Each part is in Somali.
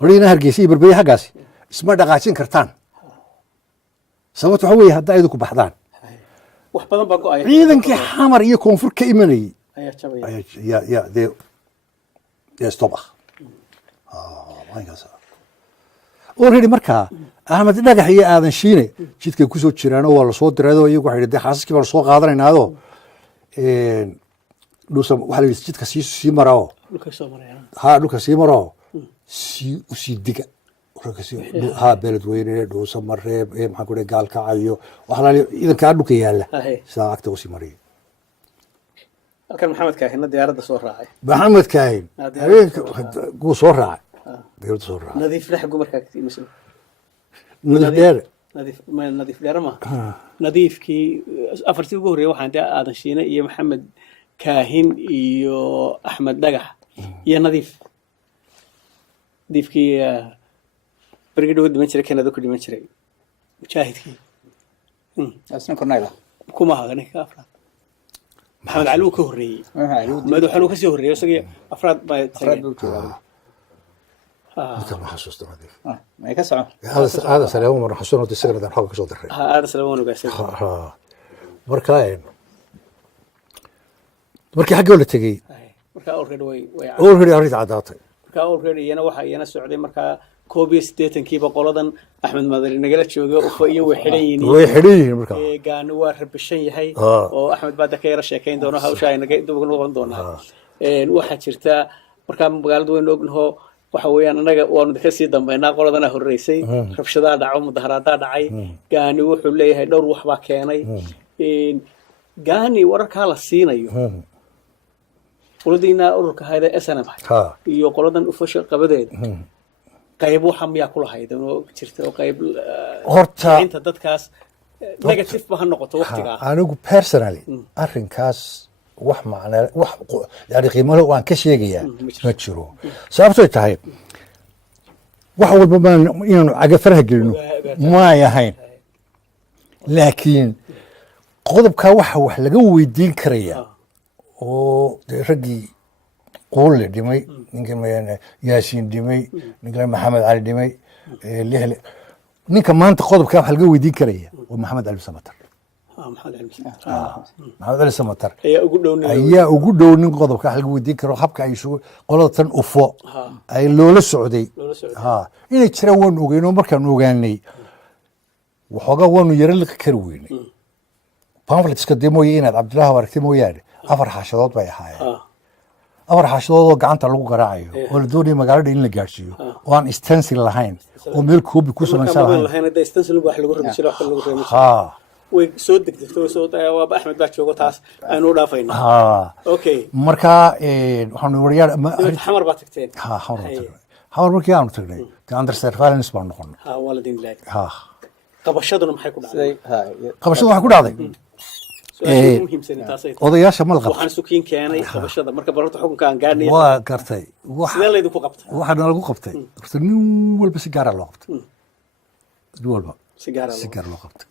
horeyna hargeysa iyo berberi xaggaasi isma dhaqaajin kartaan sababta waxa weeye haddaa idinku baxdaan wax badan baa go'aya ciidankii xamar iyo koonfur ka imanayay ayaa jabaya ya dee stop maalinkaas already markaa axmed dhagax iyo aadan shiine jidkay kusoo jiraanoo waa lasoo dirayoo iyagu waxay dee xaasaskii baa lasoo qaadanaynaado dhuusa waxaa la yidhi jidka sii marao dhulka soo maraya dhulka sii maroo usii diga beledweyne dhuusa mareeb maxaan ku gaalkacayo waxalaali ciidankaa dhulka yaalla sidaa agta usii mariya halkan maxamed kaahina diyaaradda soo raacay maxamed kaahin habeenka wuu soo raacay diyaaradda soo raacay nadiif laxgu markaa muslim nadiif dheere nadiif dheere ma nadiifkii afartii ugu horreeyay waxaan dee aadan shiine iyo maxamed kaahin iyo axmed dhagax iyo nadiifkii berigi dhow dhiman jiray kanada ku dhiman jiray mujaahidkii asna kornayda kuma haga ninka afraad maxamed cali uu ka horreeyey madaxweyne uu ka sii horreeyey isagii afraad baa ma xasuusta nadiif may ka soco aadan salaamo mar xasuuno isagana daan xooga kasoo diray aadan salaamo ogaasay markii xaggoo la tegey markaa already arrinta caddaatay markaa already iyana waxa iyana socday markaa 81kiiba qoladan axmed madari nagala jooga ufa iyo way xidhan yihiin markaa gaani waa rabishan yahay oo axmed baa ka yara sheekayn doona hawsha ay naga dib ugu noqon doonaa waxaa jirta markaa magaalada weyn ognaho waxa weeyaan anaga waanu ka sii dambeynaa qoladana horeysay rabshadaha dhaco mudaharaadaa dhacay gaani wuxuu leeyahay dhowr wax baa keenay gaani wararkaa la siinayo qoladiina ururka hayda SNM iyo qoladan ufasha qabadeeda qayb waxa miyaa kula hayda oo jirta oo qayb horta inta dadkaas negative ba noqoto waqtiga anigu personally arrinkaas wax macna wax yaani qiimo leh waan ka sheegayaa ma jiro sababtoo tahay wax walba ma inaanu aga faraha gelino ma yahayn laakiin qodobka waxa wax laga weydiin karaya oo raggii quulle dhimay ninka yaasiin dhimay ninka maxamed cali dhimay lehle ninka maanta qodobka wax laga weydiin karaya waa maxamed cali samatar maxamed cali samatar ayaa ugu dhow nin qodobka wax laga weydiin karo habka ay isugu qolada tan ufo ay loola socday inay jiraan waanu ogeynoo markaanu ogaanay waxoogaa waanu yaro liqi kari weynay pamfletska dee mooye inaad cabdillahi aragtay mooyaane 4 xaashadood bay ahaayeen 4 xaashadood oo gacanta lagu garaacayo oo la doonayo magaalada in la gaarsiiyo oo aan stencil lahayn oo meel koobi ku samaysan lahayn hadda stencil wax lagu rabi jiray wax lagu rabi way soo degdegtay soo waa axmed baa joogo taas aanu dhaafayna okay marka waxaan wariyay xamar baa tagteen xamar markii aanu tagnay the under surveillance baan noqon waladin laag qabashaduna maxay ku dhacday qabashadu waxay ku dhacday odayaasha ma la qabtay waxaan sukiin keenay qabashada marka barta xukunka aan gaarnay waa gartay sidee laydinku qabtay waxaana lagu qabtay horta nin walba si gaara loo qabtay nin walba si gaara loo qabtay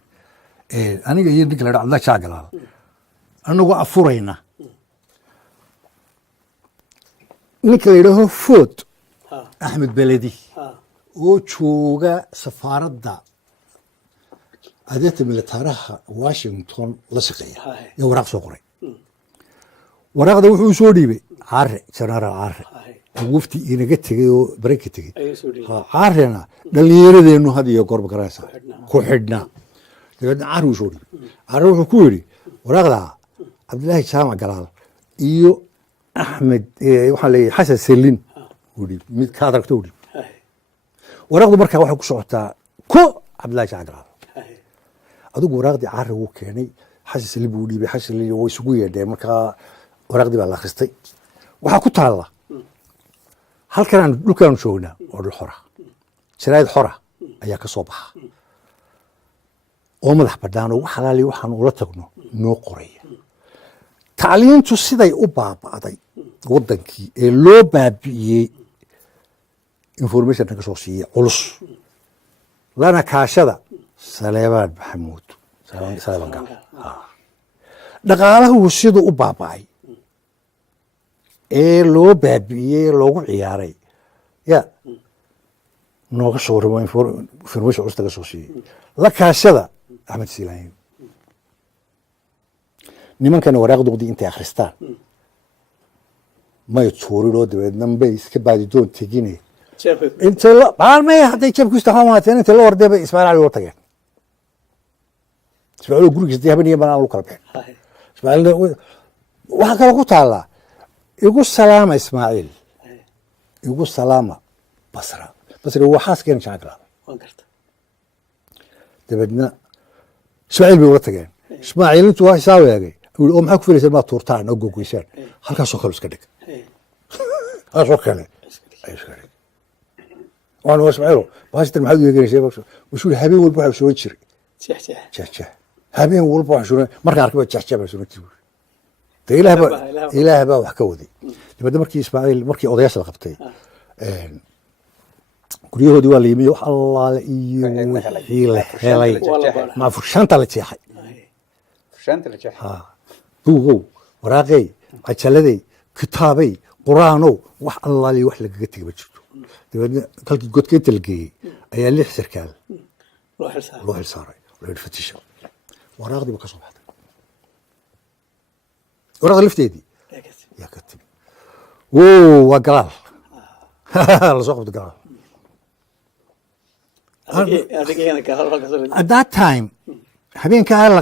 aniga iyo ninka la yidhaha cabdillah jaagalaal anagoo afurayna ninka la yidhaaho food axmed beledi oo jooga safaaradda adeerta militaaraha Washington la shaqeeya ee waraaq soo qoray waraaqda wuxuu soo dhiibay caare general caare wafti inaga tegay oo break tegay caarena dhalinyaradeenu had iyo goor garanaysa ku xidhnaa dabeedna caare uu soo dhiibay caare wuxuu ku yidhi waraaqda cabdillaahi jaamac galaal iyo axmed waxaa leeyahay xasan selin uu dhiib mid ka adaragto uu dhiib waraaqdu markaa waxay ku socotaa ko cabdillaahi jaamac galaal adigu waraaqdii caari wuu keenay xasan saliib buu dhiibay xasan saliib way isugu yeedheen markaa waraaqdii baa la akhristay waxaa ku taalla halkan aan dhulkaanu joognaa oo dhul xora jaraa'id xora ayaa ka soo baxa oo madax bannaan oo wax halaali waxaan ula tagno noo qoraya tacliintu siday u baaba'day waddankii ee loo baabi'iyey information naga soo siiya culus lana kaashada saleebaan maxamuud saleebaan gal dhaqaalahu siduu u baaba'ay ee loo baabi'iyey loogu ciyaaray ya nooga soo warramo information culus laga soo siiyey la kaashada axmed siilaanyo nimankana waraaqdoodii intay akhristaan may tuurinoo dabeedna bay iska baadidoon tegine intay maalmay hadday jeebku istaxamaateen intay la ordee bay ismaaciil cali loo tageen ismaaciil gurigiisa dee habeen iyo banaan lagu kala bixin ismaaciilna waxaa kale ku taallaa igu salaama ismaaciil igu salaama basra waa xaaskeena jacaglaada dabeedna ismaaciil bay ula tageen ismaaciil intuu waa isaa weegay oo maxaa ku filaysaan maad tuurtaan oo gogoysaan halkaasoo kale iska dhig halkaasoo kale ay iska dhig waan waa ismaaciilo baasitan maxaad u eeganaysaa wuxuu habeen walba waxaa soo jiray jeexjeex habeen walba waxaa soo markaan arkay jeexjeex baa soo jiray de ilaah baa wax ka waday dabeedna markii ismaaciil markii odayaasha la qabtay guryahoodii waa la yimi wax allaale iyo wixii la helay ma furshaanta la jeexay buugow waraaqey cajaladey kitaabey quraanow wax allaale wax lagaga tegay ma jirto dabeedna halkii godka inta la geeyey ayaa 6 sarkaal loo xilsaaray fatisha waraaqdii ba ka soo baxday waraaqda lafteedii yaa ka timi waa galaal la soo qabta galaal at that time habeenkaa la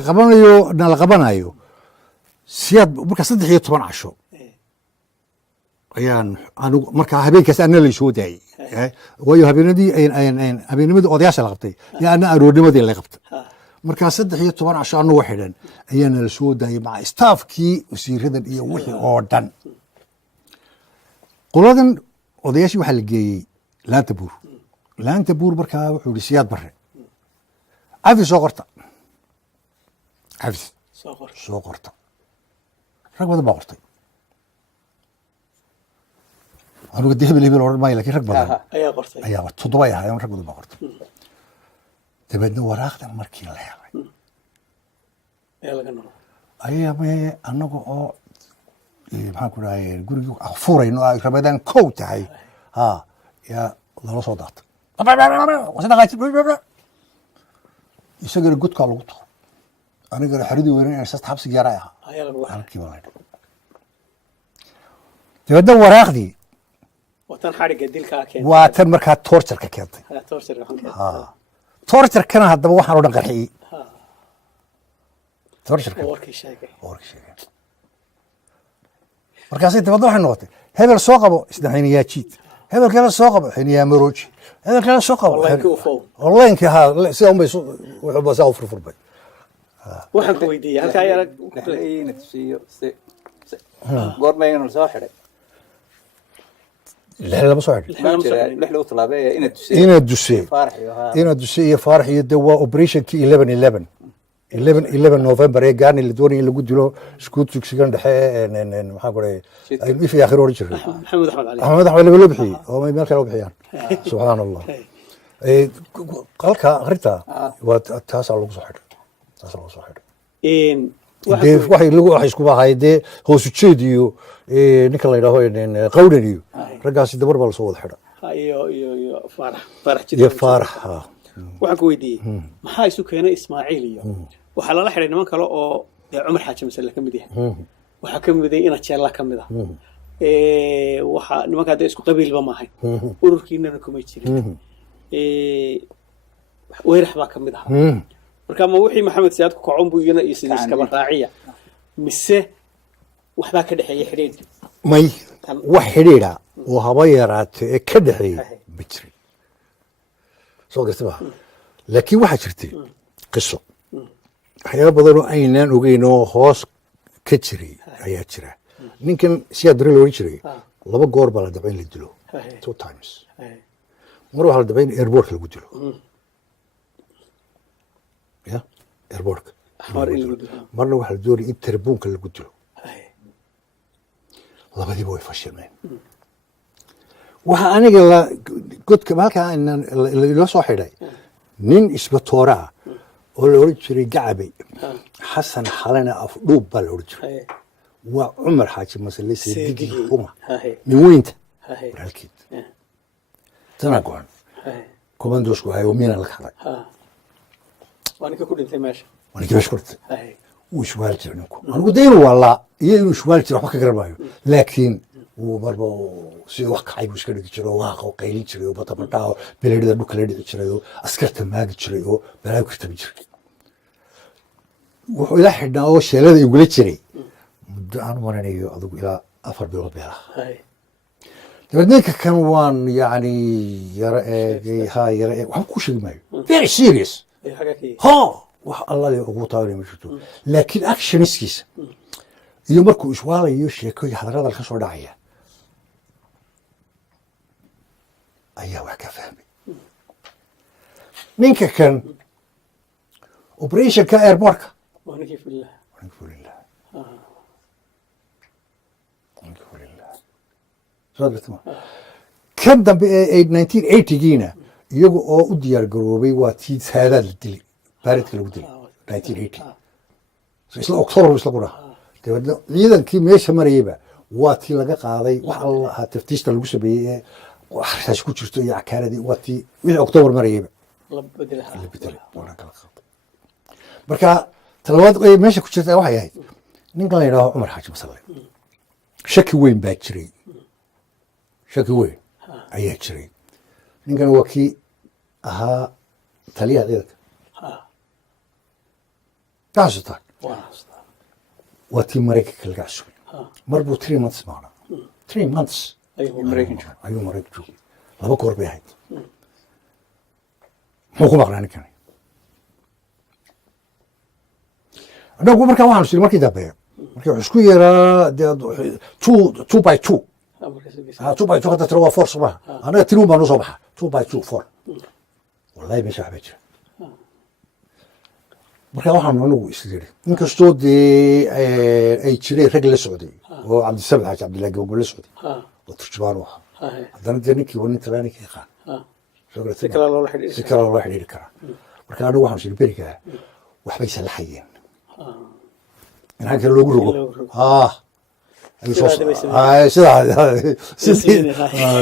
qabanayo siyaad markaa 13 casho ayaan anigu markaa habeenkaas ana la soo daayay waayo habeennimadii odayaasha la qabtay yaa ana aroornimadii la qabtay markaa 13 casho anagu xidhan ayaana la soo daayay maca staafkii wasiiradan iyo wixii oo dhan qoladan odayaashii waxaa la geeyey laanta buur markaa wuxuu yihi siyaad bare cafis soo qorta cafis soo qorta rag badan baa qortay anuga de hebel odhan maayo lakin rag badan ayaa 7 ay ahaayeen rag badan baa qortay dabeedna waraaqdan markii la helay ayaa anaga oo maxaan ku dhahay gurigii furayno ay rabadaan kow tahay yaa lala soo daatay isagana godkaa lagu tuuro anigana xaridii weynan sasta xabsi yaara ahaa halkii baa laydha dabeedna waraaqdii waa tan markaa torturka keentay torturkana haddaba waxaan o dhan qarxiyey torturka markaasay dabeedna waxay noqotay hebel soo qabo isna xiniyaa jiid hebel kale soo qabo xiniyaa marooji hebel kale soo qabo onlineki sida unbay wuxuuba saa u furfurbay waxaan ku weydiiyey halkaa yarag ina tusiyo goormaynu soo xidhay lama soo xidhin ina duse iyo faarax iyo de waa operationkii 11 November ee gaarni la doonayay in lagu dilo iskuud dugsigan dhexe maxaa ku dhahay ifii aakhir oran jiray axmed axmed loo bixiyey oo meel kale u bixiyaan subxaan allah halka akhrinta waa taasaa lagu soo xidhay waxay isku ahay dee hoosu jeed iyo ninka la yidhaaho qawdhan iyo raggaasi dabar baa lasoo wada xidha iyo faarax waxaan ku weydiiyey maxaa isu keenay ismaaciil iyo waxaa lala xidhay niman kale oo dee cumar xaaji masale ka mid yahay waxaa ka mid in ajeella ka mid ah waxaa nimankaa dee isku qabiilba maahay ururkiinana kuma jirin weyrax baa ka mid ahaa marka ma wixii maxamed siyaad ku kacon buu iyana iyo sidii iskaba raaciya mise waxbaa ka dhexeeya xidhiidh may wax xidhiidha oo haba yaraatee ee ka dhexeeya ma jirin soo gartaba laakiin waxaa jirtay qiso waxyaaba badanoo aynaan ogeyn oo hoos ka jiray ayaa jira ninkan siyaad bari loohan jiray 2 goor baa la dabca in la dilo 2 times mar waxaa la dabca in airportka lagu dilo ya airportka marna waxaa la doonaya in tarbuunka lagu dilo labadiiba way fashilmeen waxaa aniga godka halkaa loo soo xidhay nin isbatoore ah oo la odhan jiray gacabey xasan xalana afdhuub baa la odhan jiray waa cumar xaaji masale seedigii uma min weynta walaalkeed tanaa go-an commandoosku hayo miina la kaxday waa ninka ku dhintay meesha waa ninka meesha ku dhintay wuu ishwaali jiray ninku anigu de inuu waalaa iyo inuu ishwaali jiray waxba ka garan maayo laakiin wuu marba sidii wax kacay buu iska dhigi jiray oo waaqa oo qaylin jiray oo batabadhaa oo beleedhada dhulka la dhici jiray oo askarta maagi jiray oo balaayo ka tabi jiray wuxuu ila xidhnaa oo sheelada igula jiray muddo aan maranayo adigu ilaa 4 bilood beelaha dabeed ninka kan waan yani yara eegay yara eeg waxba ku sheegi maayo very serious wax alla le ugu taaway ma jirto laakiin actionskiisa iyo markuu iswaalayo sheeko hadrada ka soo dhacaya ayaa wax ka fahmay ninka kan operation ka airportka waaniki fillah kan dambe ee 1980giina iyagu oo u diyaar garoobay waa tii saadaad la dilay baaridka lagu dilay 1980 isla October isla qura dabeedna ciidankii meesha marayba waa tii laga qaaday wax alla taftiishta lagu sameeyay waxaas ku jirto iyo akaaradii waa tii wixii October marayba la bedelaha waana kala qaaday marka talabaad ay meesha ku jirta waxay ahayd ninkan la yiraahdo Umar Xaaji Masalle shaki weyn baa jiray shaki weyn ayaa jiray ninkan waa kii ahaa taliyaha ciidanka kaasatan waa tii maraykanka laga cusubay mar buu 3 months maana 3 months ayuu maraykan joogay 2 goor bay ahayd muxuu ku maqnaa ninkan anagu markaa waxaan sii markii dambe markii wuxuu isku yeeraa 2 by 2 2 by 2 hadda tiro waa force ma anaga tiro baan soo baxa 2 by 2 4 wallahi meesha waxba jira markaa waxaan anagu isleeyahay inkastoo dee ay jireen rag la socday oo Cabdisamed Xaaji Cabdilaahi Gowgo la socday oo turjubaan ah haddana dee ninkii waa nin talaani ka yaqaan si kala loo xidhiiri karaa marka anigu waxaan sii berigaa waxbay salaxayeen in halka loogu rogo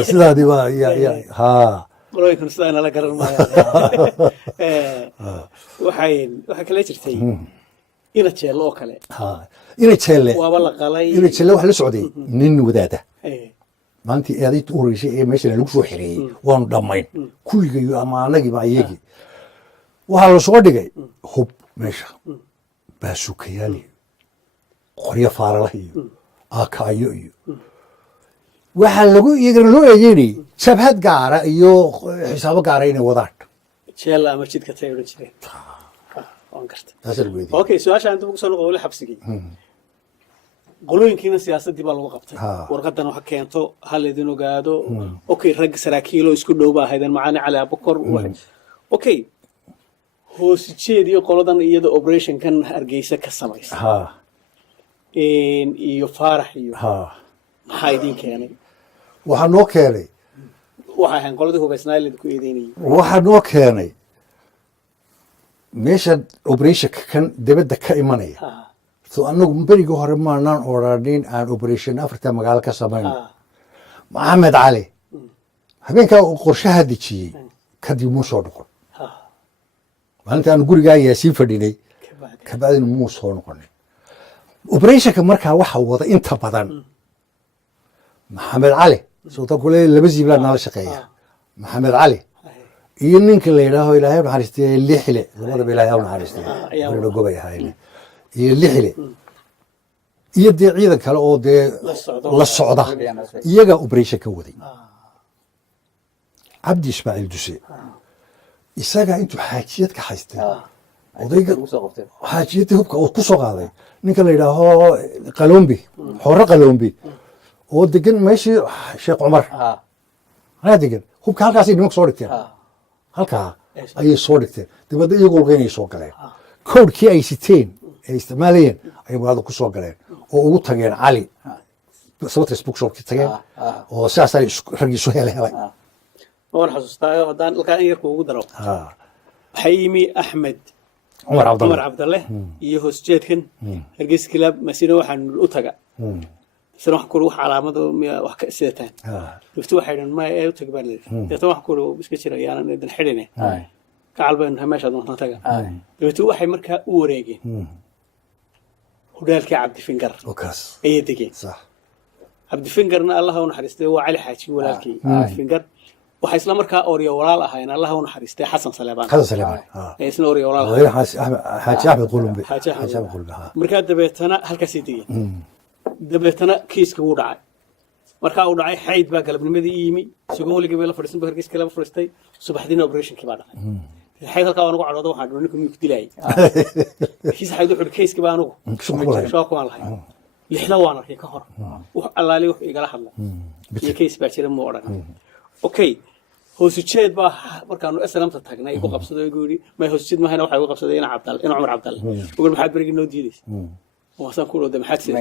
sidaadii baa qolooyinkan sidaana la garan maayo waxay kala jirtay ina jeello oo kale ina jeelle waaba la qalay ina jeelle wax la socday nin wadaada maantii eedayd u horeysay ee meesha lagu soo xireeyey waanu dhammayn kulligayo ama anagiiba iyagii waxaa la soo dhigay hub meesha baasukayaal iyo qoryo faaralaha iyo aakaayo iyo waxaa lagu iyagana loo eegeynayay jabhad gaara iyo xisaabo gaara inay wadaan jeella ama jidka tay odhan jireen waan gartay taasaa lagu eedeeyey okay su-aasha inta ugu soo noqdo weli xabsigii qolooyinkiina siyaasaddii baa lagu qabtay warqadan waxa keento ha laydin ogaado okay rag saraakiiloo isku dhow baa ahaydeen macaani cali abukor okay hoosijeed iyo qoladan iyada operationkan hargeysa ka samaysa iyo faarax iyo maxaa idin keenay waxaa noo keenay waxay ahayn qoladii hubaysnaa laydinku eedeynayay waxaa noo keenay meesha operationka kan dibadda ka imanaya so anagu berigii hore maanaan odhanin aan operation afarta magaalo ka samayno maxamed cali habeenkaa qorshaha dejiyey kadib muu soo noqon maalinta aan gurigaa yaasiin fadhinay kabacdina muu soo noqonin operationka markaa waxa wada inta badan maxamed cali sultaan kule laba ziiblaa nala shaqeeya maxamed cali iyo ninka la yidhaaho ilaahay naxariistay lixile labadaba ilaahay naxariistay marna gobay ahaayeen iyo lixile iyo dee ciidan kale oo dee la socda iyaga operation ka waday cabdi ismaaciil duse isaga intuu xaajiyad ka haystay odayga xaajiyadii hubka uu ku soo qaaday ninka la yidhaaho qalombi xoore qalombi oo degan meeshii sheekh cumar anaa degan hubka halkaasay nimanka soo dhigteen halkaa ayay soo dhigteen dibadda iyagoo lugeynayay soo galeen codekii ay siteen ay isticmaalayeen ayay magaalada ku soo galeen oo ugu tageen cali sababta bookshopkii tageen oo sidaasay raggii soo helay waan xasuustaayo haddaan halkaa in yarku ugu daro waxaa yimi axmed cumar cabdalle iyo hoosjeedkan hargeysa kilaab masina waxaan u taga isna wax kulu wax calaamado miya wax ka sidataan dibtu waxay dhan ma ay u tagbaan dadka wax kulu iska jira yaanan idin xidhine gacal baan meesha doonta taga dibtu waxay markaa u wareegeen hudaalkii cabdi fingar ay degeen sax cabdi fingarna allah u naxariistay waa cali xaaji walaalkii cabdi fingar waxa isla markaa ooriyo walaal ahayn allah u naxariistay xasan saleebaan isna ooriyo walaal xaaji axmed qulumbe markaa dabeetana halkaas degeen dabeetana kiiska wuu dhacay markaa uu dhacay xayd baa galabnimadii yimi isagoo weligeed la fadhiisan baa hargeysa kala fadhiistay subaxdiina operationkii baa dhacay xayd halkaa waan ugu cadhooda waxaan dhulay ninkii ku dilayay kiis xayd wuxuu kiiska baa anigu shaqo aan lahayn lixda waan arkay ka hor wax allaali wax igala hadla iyo kiis baa jira muu odhan okay hoosujeed baa markaanu aslamta tagnay ku qabsaday igu yiri ma hoosujeed ma hayna waxa uu qabsaday ina Umar Cabdal ugu maxaad berigi noo diiday وصار كله ده محد سيد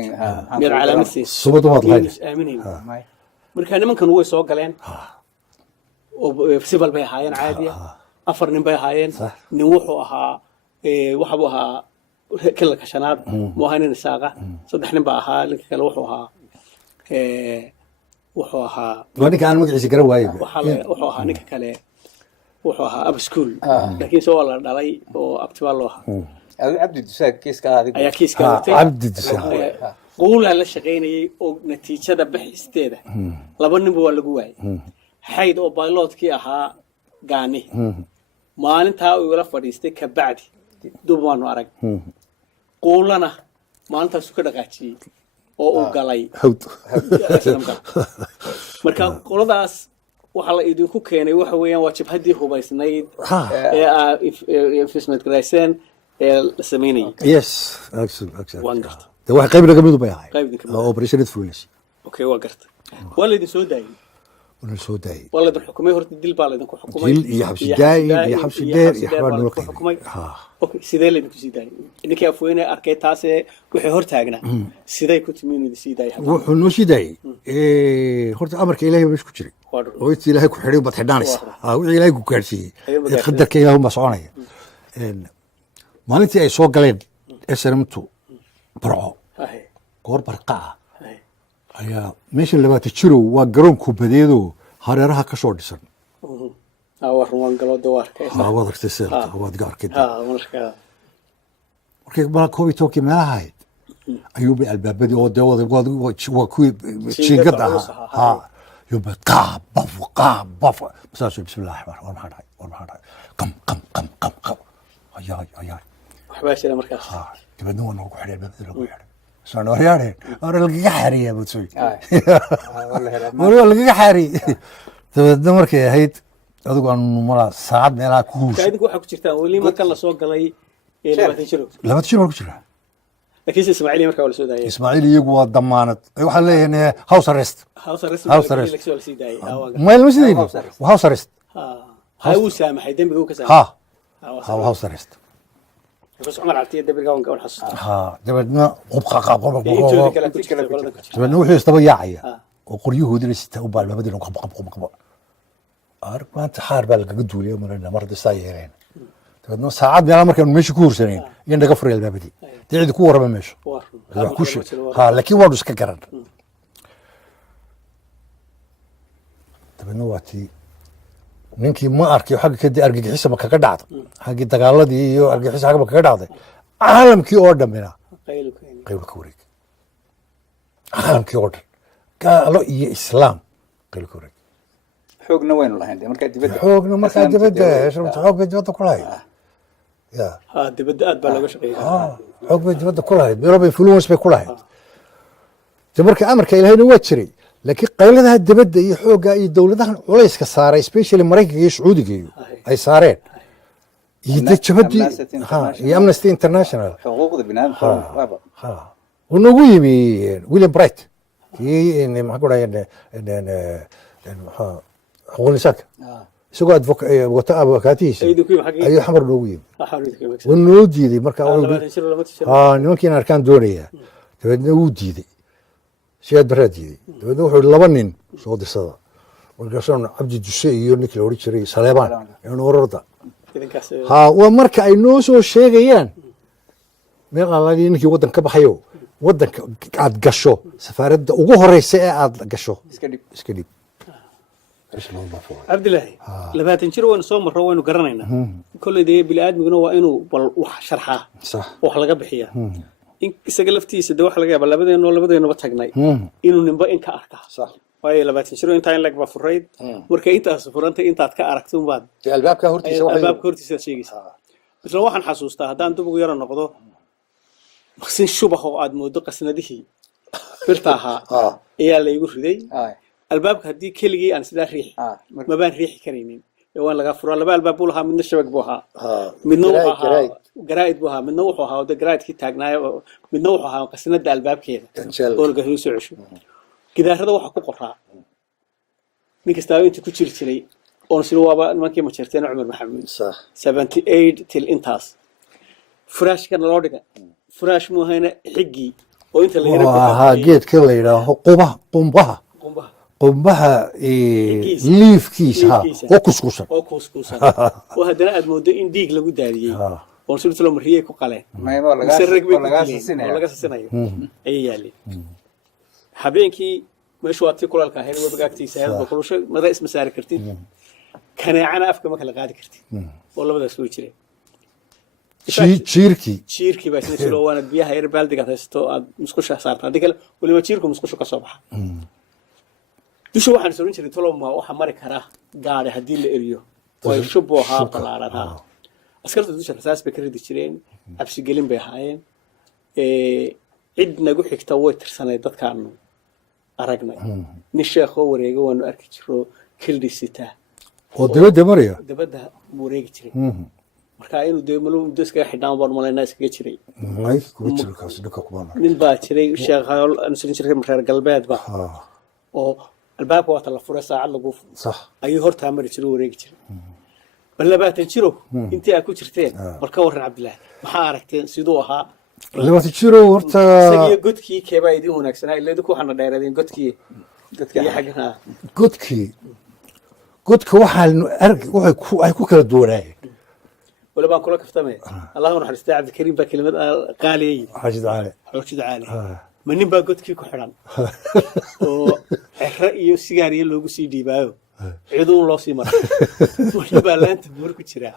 مير على مسي صوت واضح آمنين مركان ممكن هو يسوق قلين وفسيبل بيهاين عادية أفر نبيهاين نوحوها وحبوها كل كشنات موهين الساقة صدق نباها لك كل وحوها وأنا كان مقعد يقرأ وايد وحوها نك كله وحوها أب سكول لكن سؤال علي وأبتوالوها عبد الدساق كيس كهذا أي كيس كهذا عبد الدساق قول هلا شقيني أو نتيجة بحستيده لبني بولا جواي حيد أو بايلوت كي أها قاني ما أنت هاو ولا فريستي كبعدي دوبان وارق قول لنا ما أنت سكر قاتشي أو قلاي حوت مركب قول داس وحلا يدوكو كيني وحويان واتشب هدي هو بيسنايد في اسمه كرايسين السميني يس اكسل وانقرت ده واحد قيب رقم يضبع قيب اوبريشن فلوس اوكي وانقرت والدي سوداي والسوداي والله الحكومه هرت الدل بالدن كو حكومه دل يا حبس الداي يا حبس الدير يا حبار نور اوكي سيده اللي كو سيداي انك افوينه اركي تاسه وخي هرتاغنا سيده كو تمينو سيداي wuxuu noo shiday horta amarka ilaahay baa isku jiray oo intii ilaahay ku xidhay bad xidhanaysa wixii ilaahay ku gaarsiiyay qadarka ilaahay ma soconaya maalintii ay soo galeen SRM2 barco goor barqa ayaa meesha labaad jiro waa garoon kubadeedo hareeraha ka soo dhisan warwan galo dawarka wada artaysa wada gaarkida markay baa koobi tooki meelahayd ayuu bay albaabadii oo dawada waa ku jiingad ah يوم قاب مساس بسم الله الرحمن الرحيم والمحر قم قم قم قم قم اياي وحباش انا مركز تبدو انه ku xidhay badal ku xidhay soo nooryaaneen or laga xariya budsooy laga xari tibadna markay ahayd adigu aan mala saacad meelaha ku huus kaydinku waxa ku jirtaan wali marka la soo galay 20 jiro ku jira لكن إسماعيلي مركب ولا سوداء إسماعيلي يقوى ضمانة وحلا يعني هاوس أرست هاوس أرست ما المسلمين وهاوس أرست هاي وسامح يدم بيقول كذا ها هاوس أرست بس عمر عرفتي يدم بيقول كون حص دبنا دبنا وحي استبياعية وقريه هذي لسه وبال ما بدنا قب أرك ما تحارب على الجدول يوم مرنا مرة سايرين دبنا ساعات بينا مركب مش كورسين يندق فري البابدي تعيد كورة بمشي كوش لكن وارد سككرن دبنا وقتي ninkii ma arkay xagga ka argag xisaba kaga dhacday xagga dagaaladii iyo argag xisaba kaga dhacday caalamkii oo dhamina qayb ka wareeg caalamkii oo dhan gaalo iyo islaam qayb ka wareeg xoogna waynu lahayn marka dibadda xoog bay dibadda ku lahayd ya dibadda aad baa looga shaqeeyay xoog bay dibadda ku lahayd meelo bay influence bay ku lahayd marka amarka ilaahayna waa jiray laakiin qayladaha dibadda iyo xoogga iyo dawladahan culayska saaray especially maraykanka iyo sacuudiga ay saareen iyo jabadii iyo Amnesty International xuquuqda bini'aadamka uu nagu yimi William Bright kii maxaa ku dhahay xuquuq insaanka isagoo wata advocaatiisa ayuu xamar noogu yimi wuu noo diiday marka nimankiina arkaan doonaya dabeedna wuu diiday siyaad baraa diiday dabeedna wuxuu laba nin soo disada markaasoo cabdi duse iyo ninkii la odhan jiray saleebaan ororda waa marka ay noo soo sheegayaan meel alaalii ninkii waddan ka baxayo waddanka aad gasho safaaradda ugu horeysa ee aad gasho iska dhib cabdilaahi 20 jir waynu soo marro waynu garanaynaa kolley dee bini'aadmiguna waa inuu bal wax sharxaa wax laga bixiyaa in isaga laftiisa dee wax laga yaaba labadeenaba tagnay inuu ninba in ka arkaa waayo 20 jir intaa in lag ba furayd marka intaas furantay intaad ka aragto baad albaabka hortiisa sheegaysaa isla waxaan xasuustaa haddaan dib ugu yara noqdo maqsin shubax oo aad moodo qasnadihii birta ahaa ayaa la igu riday albaabka haddii keligii aan sidaa riixi ma baan riixi karaynin waan laga furaa laba albaab buu lahaa midna shabag buu ahaa midna wuxuu ahaa garaa'id buu ahaa midna wuxuu ahaa wada garaa'idkii taagnaayo midna wuxuu ahaa qasnada albaabkeeda oo laga soo cesho gidaarada waxa ku qoraa nin kasta inta ku jiri jiray oo sidoo waaba nimankii ma jirteen Umar Maxamed 78 till intaas furaashkan loo dhiga furaash muhayna xigi oo inta la yiraahdo waa geedka la yiraahdo qumbaha liifkiisa oo kuskusan oo haddana aad moodo in dhiig lagu daadiyay oo sidoo loo mariyay ku qaleen laga sasinayo ay yaali habeenkii meeshu aad kulaalka ahayd wada agtiisa aad boqolusho mara isma saari kartid kaneecana afka ma kala qaadi kartid oo labadaas way jireen jiirkii baa isna soo waana biyaha yar baaldiga haysto aad musqusha saartaa adiga waliba jiirku musqusha ka soo baxa dusha waxaan soo jiray toloma waxa mari kara gaari hadii la eriyo way shubo ha balaarada askarta dusha rasaas bay ka ridi jireen absi gelin bay haayeen cid nagu xigta way tirsanay dadkaanu aragnay nin sheekho wareega waanu arki jiro kildisita oo dabada wareegi jiray marka inuu deemalo mudaska xidhaan baan malaynaa iskaga jiray nin baa jiray sheekho aan soo jiray reer galbeed ba oo albaabka waa la furay saacad lagu sax ayuu horta mari jiray wareegi jiray bal 20 jiro intii aad ku jirteen marka waran Cabdilaahi maxaa aragteen sidoo ahaa 20 jiro horta sagiyo godkii keebaa idin wanaagsanaa ilaa ku waxna dheeradeen godkii xagana godka waxay ku kala duwanaayeen wala baan kula kaftamay Allahu naxariista Cabdi Kariim ba kelimad qaaliyay xajid caali ma nin baa godkii ku xiran oo xira iyo sigaariyo loogu sii dhiibaayo ciidoon loo sii maray wala baa laanta buur ku jira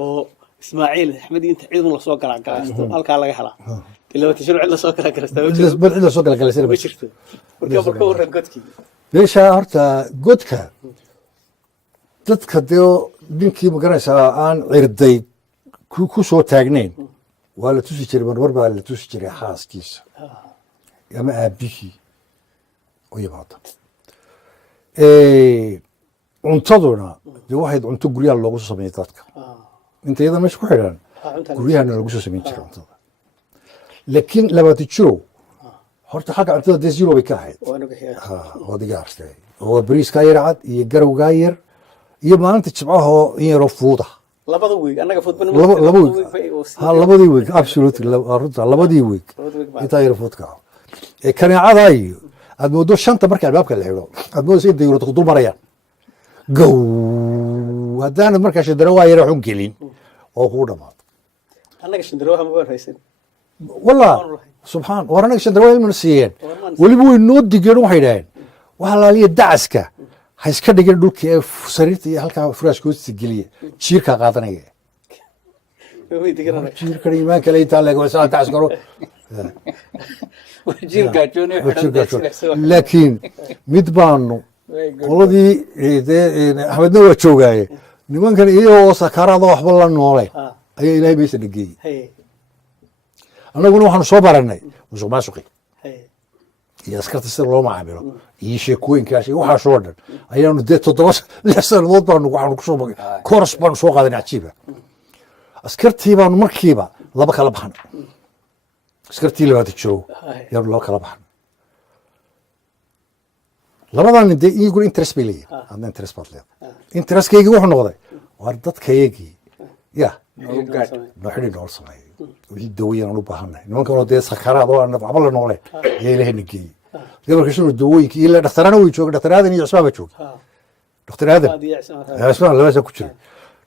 oo Ismaaciil Axmed inta ciidan la soo galaa galaasto halka laga helaa ilaa wata shirci la soo kala galasta cid la soo kala galaysa ma jirto marka waran godkii meesha horta godka dadka ninkii ma garanaysaa aan cirday ku soo taagnayn waa la tusi jiray marmar baa la tusi jiray xaaskiisa ama aabihii oo yimaado cuntaduna dee waxayd cunto guryaha loogu soo sameeyay dadka inta iyada meesha ku xidhan guryahana lagu soo sameyn jiray cuntada laakiin 20 jiro horta xagga cuntada dee zero bay ka ahayd oo diga arstay oo bariiska yar cad iyo garowga yar iyo maalinta jimcaha oo in yar fuuda labada week anaga football labadii week absolutely labadii week inta yar fuudka kaneecada iyo aad moodo shanta marka albaabka la xiro aad moodo si dawladda ku dul marayaan gow hadaan marka shidara waa yar xun gelin oo ku dhamaad anaga shindaro waxa ma haysan والله سبحان ورنا شندرويل من سيين ولي بو نو ديغن waxay dhayn waxa la liya dacaska ha iska dhigin dhulka sariirta iyo halka furaashka hoostiisa geliya jiirka qaadanaya way diganaa jiirka iimaan kale inta laga wasa dacaska garo jiirka joonay laakiin mid baanu qoladii Ahmedna waa joogay nimankan iyagoo sakaraado waxba la noolay ayaa Ilaahay meesha dhigay anaguna waxaan soo baranay musuqmaasuqi iyo askarta sida loo macaamilo iyo sheekooyinkaas iyo waxa soo dhan ayaanu 7 sanadood baanu waxaan ku soo bagay course baan soo qaadanay ajiiba askartii baanu markiiba laba kala baxan askartii labaad jiro yar loo kala baxan labadan inta iyagu interest bay leeyahay hadda interest baad leedahay interestkaygu wuxuu noqday war dadkayagii ya nooxidii nool sameeyay wixii dawooyin aan u baahanay nimankan oo dee sakaraad oo aan waxba la noole ayaa Ilaahay nagey gabarka soo dawooyinka ilaa dhakhtarana way joogay dhakhtaraadan iyo cusbaa joog dhakhtaraadan cusbaa labada ku jira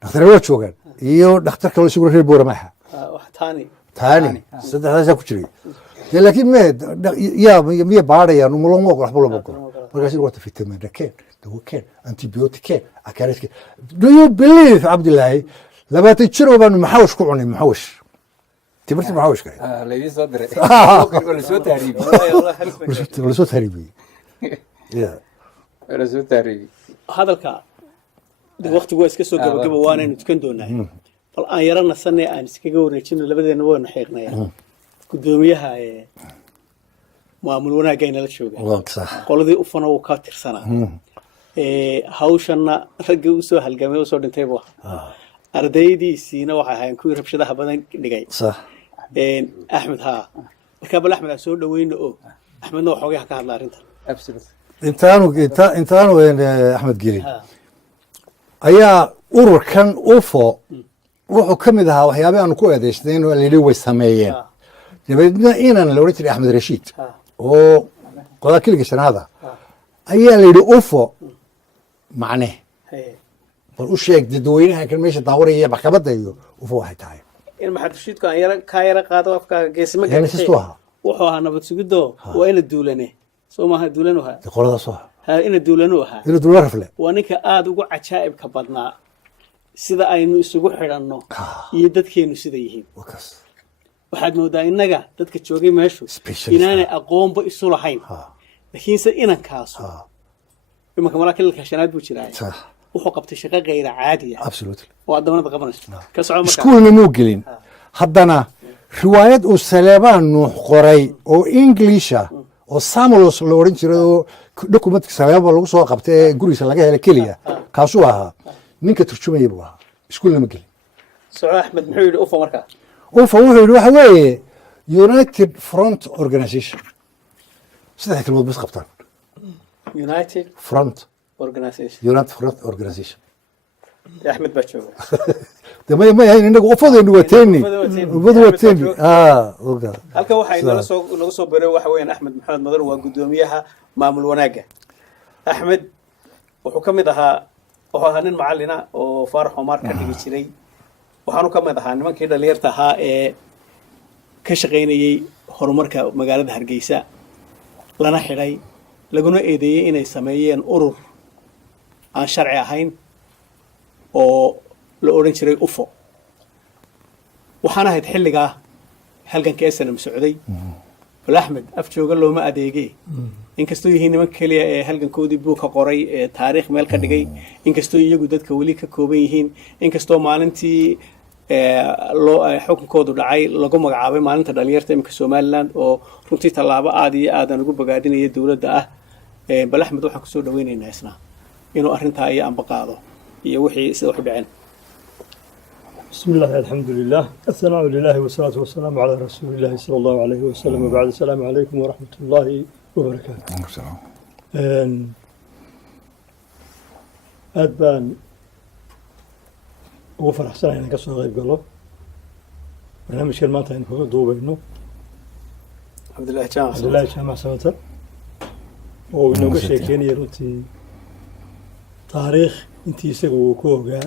dhakhtarada waa joogan iyo dhakhtarka loo sugo reer booramaha taani saddexdaas ku jiray laakiin miya baadhayaan maloma ogol waxba lama ogolo markaas wata vitamina keen dawo keen antibiotic keen akaris keen do you believe cabdilaahi 20 jir baan maxawash ku cunay maxawash timirti maxawash kale laydin soo diray wala soo taariibi wala soo taariibi wala soo taariibi hadalka waqtigu iska soo gabagaba waanaynu tukan doonaa bal aan yara nasanay aan iskaga wareejino labadeena waynu xeeqnayaa gudoomiyaha maamul wanaagga inala jooga qoladii ufana uu ka tirsanaa hawshanna raggii u soo halgamay u soo dhintay buu ardaydiisiina waxay ahaayeen kuwii rabshadaha badan dhigay axmed haa markaa bal axmed aan soo dhaweyno oo axmedna waxoogay ka hadla arrintan intaanu axmed gelin ayaa ururkan ufo wuxuu ka mid ahaa waxyaabay aanu ku eedaysnayn oo layidhi way sameeyeen dabeedna inaan la odhan jiray axmed rashiid oo qodaa keliga shanaada ayaa la yidhi ufo macne bal u sheeg dadweynaha kan meesha daawanaya maxkamadda iyo ufo waxay tahay in maxamed rashiidku aan kaa yara qaado afkaaga geesima gaadhay wuxuu ahaa nabad sugidoo waa ina duulane soo maaha duulanu ahaa qoladaas ahaa ina duulanu ahaa ina duula rafle waa ninka aada ugu cajaa'ibka badnaa sida aynu isugu xidhanno iyo dadkeenu sida yihiin waxaad moodaa innaga dadka joogay meeshu inaanay aqoonba isu lahayn laakiinse inankaasu imanka malaakiilka shanaad buu jiraa wuxuu qabtay shaqo kayra caadiya oo addamanada qabanayso ka soco markaa iskuulna muu gelin haddana riwaayad uu saleebaan nuux qoray oo inglisha oo samulos la odhan jiray oo dokumentka saleeba lagu soo qabtay ee gurigiisa laga helay keliya kaasuu ahaa ninka turjumaya buu ahaa iskuulna ma gelin soco axmed muxuu yidhi ufa markaa ufa wuxuu yidhi waxa weeye united front organization saddex kelmood bas qabtaan united front organization united front organization axmed baa jooga de ma yahayn inagu ufadaynu wateeni ufadu wateeni halkan waxay nagu soo baray waxa weeyaan axmed maxamed madan waa gudoomiyaha maamul wanaagga axmed wuxuu ka mid ahaa nin macallina oo faarax Omar ka dhigi jiray waxaanu ka mid ahaa nimankii dhalinyarta ahaa ee ka shaqaynayay horumarka magaalada Hargeysa lana xidhay laguna eedeeyay inay sameeyeen urur aan sharci ahayn oo la oran jiray ufo waxaana ahayd xilligaa halganka SNM socday bal axmed af jooga looma adeegay inkastoo yihiin niman kaliya ee halgankoodii buu ka qoray ee taariikh meel ka dhigay inkastoo iyagu dadka weli ka kooban yihiin inkastoo maalintii xukunkoodu dhacay lagu magacaabay maalinta dhalinyarta imika Somaliland oo runtii tallaabo aad iyo aadan ugu bogaadinaya dawladda ah bal axmed waxaan kusoo dhaweynaynaa isna inuu arrintaa iyo amba qaado iyo wixii sida wax dhaceen بسم الله الحمد لله الثناء لله والصلاة والسلام على رسول الله صلى الله عليه وسلم وبعد السلام عليكم ورحمة الله وبركاته aad baan ugu faraxsanahay inaan ka soo qayb galo barnaamijkan maanta aynu kaga duubayno cabdillaahi jaamac samata oo inooga sheekeynaya runtii taariikh intii isaga uu ku ogaa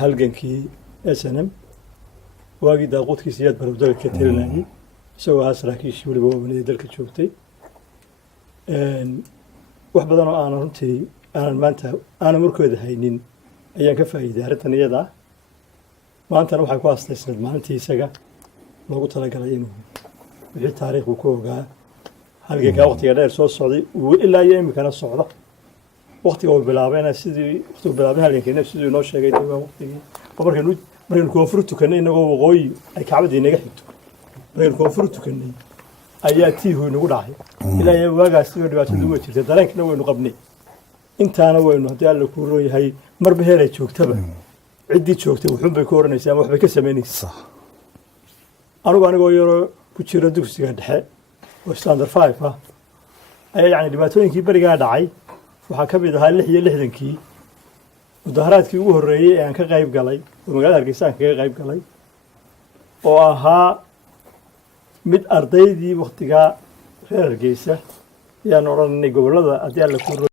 halgankii SNM waagii daaqoodkiisa yaad barowdaga ka tirinayay isagoo ahaa saraakiishii weliba waaweynaya dalka joogtay wax badan oo aanan runtii aanan markooda haynin ayaan ka faa'iiday arrintan iyada ah maantana waxay ku aastaysnayd maalintii isaga loogu talagalay inuu wixii taariikhuu ku ogaa halgankaa waqtiga dheer soo socday ilaa iyo imikana socda waqtiga uu bilaabayna waqtigu bilaabay halgankeena siduu inoo sheegay waa waqtigii oo markaynu koonfur tukanay inagoo waqooyi ay kacbadii inaga xigto markaynu koonfur tukanay ayaa tiihu inagu dhacay ilaa iyo waagaas sidoo dhibaatadu way jirtay dareenkana waynu qabnay intaana waynu haddii alla kuu roon yahay marba heelay joogtaba ciddii joogtay wuxuun bay ku oranaysaa ama waxbay ka samaynaysaa anigoo yaroo ku jira dugsiga dhexe oo standard 5 ah ayaa yacni dhibaatooyinkii berigaa dhacay waxaa ka mid ahaa 66kii mudaharaadkii ugu horreeyey ee aan ka qayb galay oo magaalada Hargeysa aan kaga qayb galay oo ahaa mid ardaydii waqtigaa reer Hargeysa ayaan odhanay gobollada haddii alla kuu roon